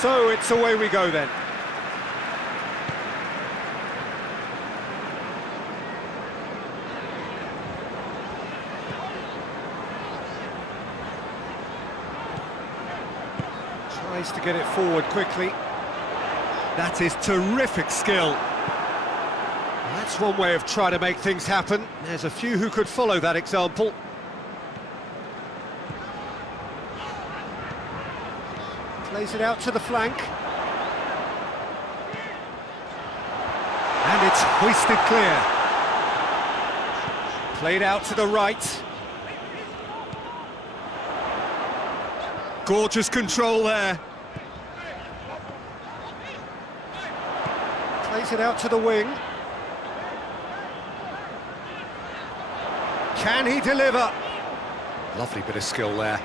So it's away we go then. Tries to get it forward quickly. That is terrific skill. That's one way of trying to make things happen. There's a few who could follow that example. Plays it out to the flank. And it's hoisted clear. Played out to the right. Gorgeous control there. Plays it out to the wing. Can he deliver? Lovely bit of skill there.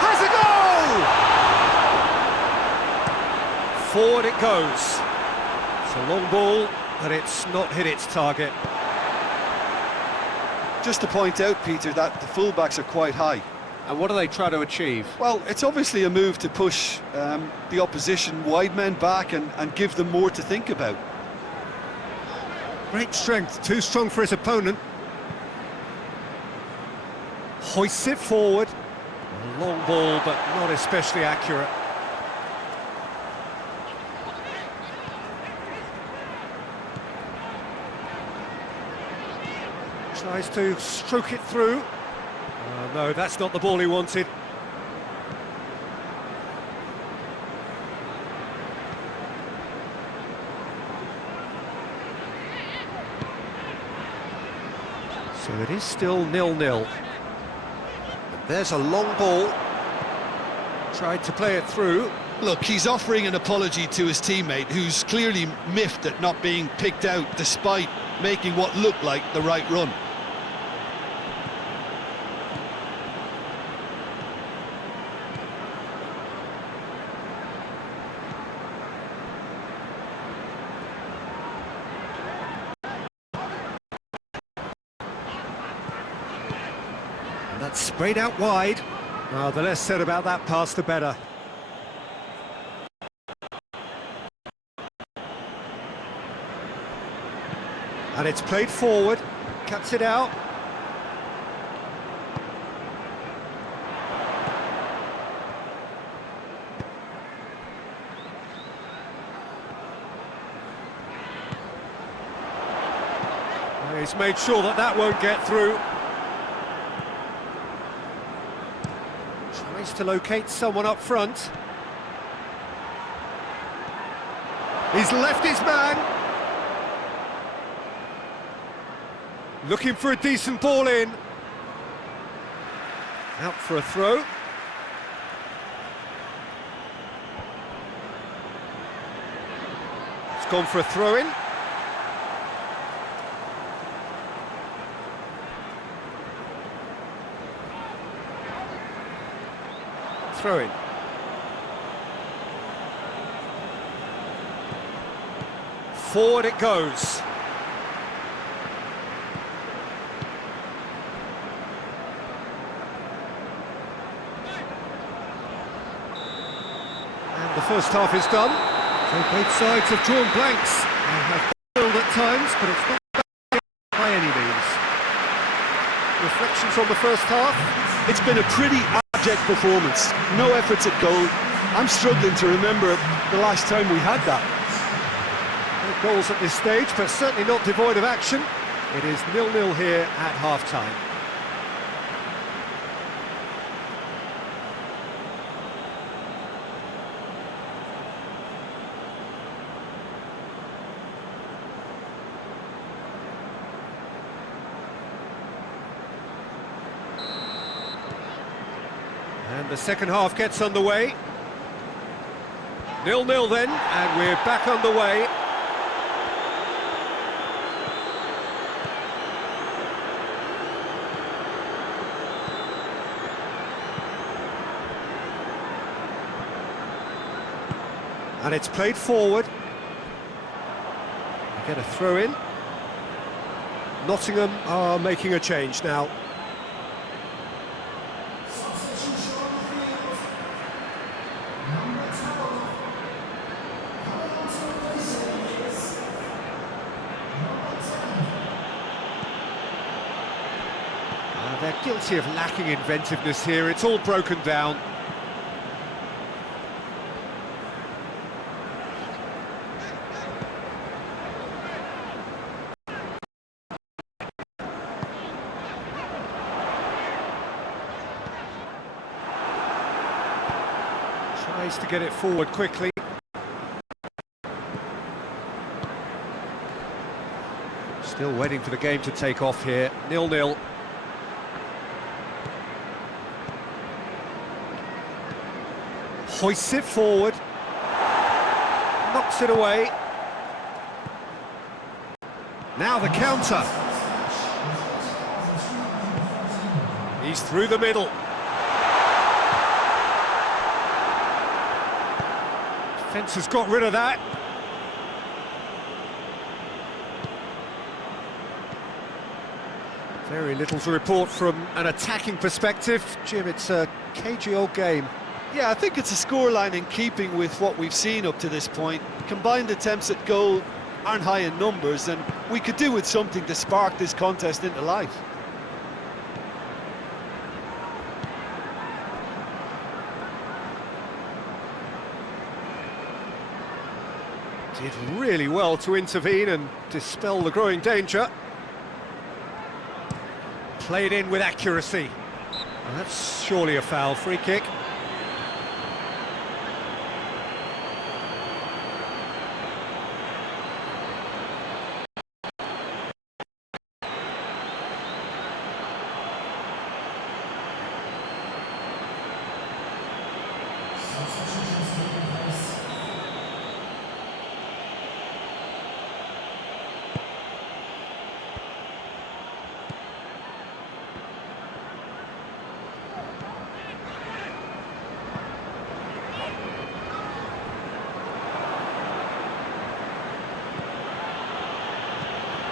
Has a goal! Forward it goes. It's a long ball, but it's not hit its target. Just to point out, Peter, that the fullbacks are quite high. And what do they try to achieve? Well, it's obviously a move to push the opposition wide men back and give them more to think about. Great strength, too strong for his opponent. Hoists it forward. A long ball, but not especially accurate. Tries to stroke it through. No, that's not the ball he wanted. So it is still 0-0. But there's a long ball. Tried to play it through. Look, he's offering an apology to his teammate, who's clearly miffed at not being picked out despite making what looked like the right run. That's sprayed out wide. The less said about that pass, the better. And it's played forward, cuts it out. And he's made sure that that won't get through. Tries to locate someone up front. He's left his man. Looking for a decent ball in. Out for a throw. It's gone for a throw-in. Throw-in. Forward it goes. And the first half is done. So both sides have drawn blanks and have filled at times, but it's not bad by any means. Reflections on the first half? It's been a pretty abject performance. No efforts at goal. I'm struggling to remember the last time we had that. No goals at this stage, but certainly not devoid of action. It is 0-0 here at half-time. And the second half gets underway. 0-0 then, and we're back underway. And it's played forward. They get a throw in. Nottingham are making a change now. They're guilty of lacking inventiveness here. It's all broken down. Tries to get it forward quickly. Still waiting for the game to take off here. 0-0. Hoists it forward. Knocks it away. Now the counter. He's through the middle. Defence has got rid of that. Very little to report from an attacking perspective. Jim, it's a cagey old game. Yeah, I think it's a scoreline in keeping with what we've seen up to this point. Combined attempts at goal aren't high in numbers, and we could do with something to spark this contest into life. Did really well to intervene and dispel the growing danger. Played in with accuracy. Well, that's surely a foul. Free kick.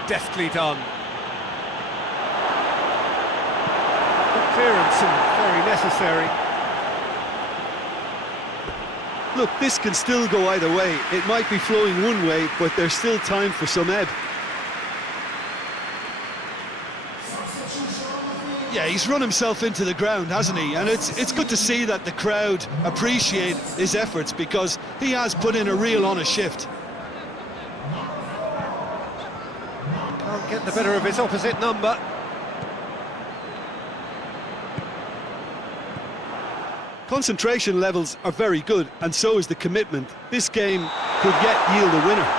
Deftly done. Good clearance and very necessary. Look, this can still go either way. It might be flowing one way, but there's still time for some ebb. Yeah, he's run himself into the ground, hasn't he? And it's good to see that the crowd appreciate his efforts, because he has put in a real honest shift. Can't get the better of his opposite number. Concentration levels are very good, and so is the commitment. This game could yet yield a winner.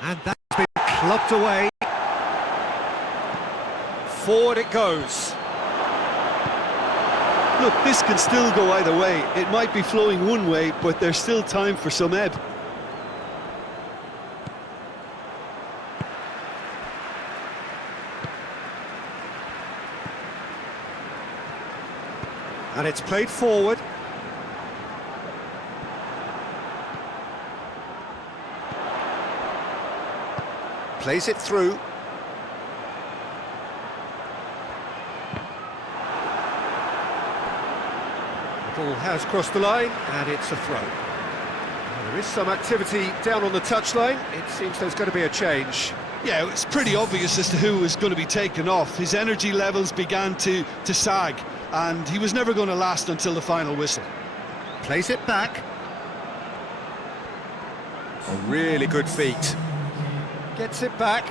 And that's been clubbed away. Forward it goes. Look, this can still go either way. It might be flowing one way, but there's still time for some ebb. And it's played forward. Plays it through. The ball has crossed the line, and it's a throw. Well, there is some activity down on the touchline. It seems there's going to be a change. Yeah, it's pretty obvious as to who was going to be taken off. His energy levels began to sag, and he was never going to last until the final whistle. Plays it back. A really good feat. Gets it back.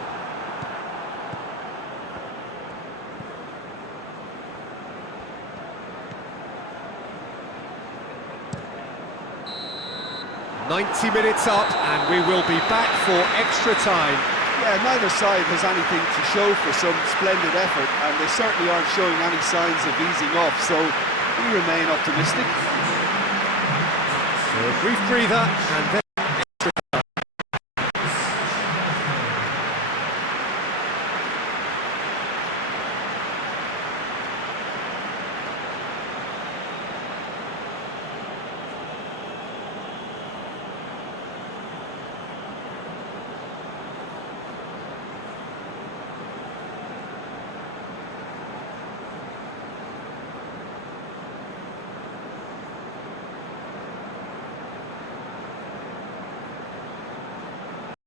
"90 minutes up, and we will be back for extra time." Yeah, neither side has anything to show for some splendid effort, and they certainly aren't showing any signs of easing off, so We remain optimistic. So a brief breather, and then